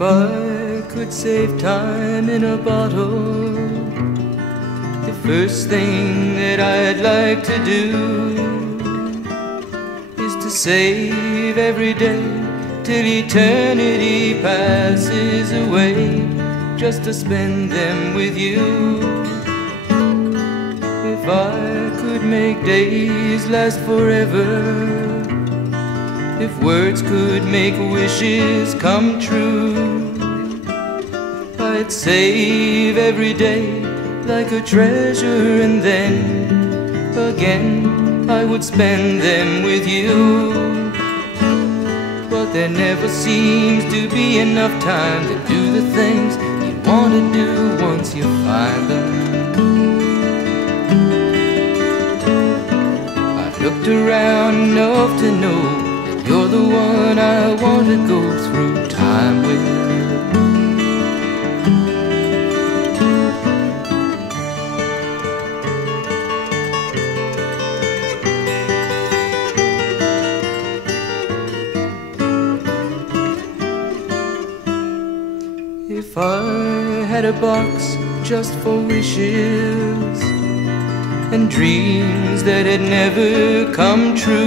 If I could save time in a bottle, the first thing that I'd like to do is to save every day till eternity passes away, just to spend them with you. If I could make days last forever, if words could make wishes come true, I'd save every day like a treasure, and then again I would spend them with you. But there never seems to be enough time to do the things you want to do once you find them. I've looked around enough to know that you're the one I want to go through time with. If I had a box just for wishes and dreams that had never come true,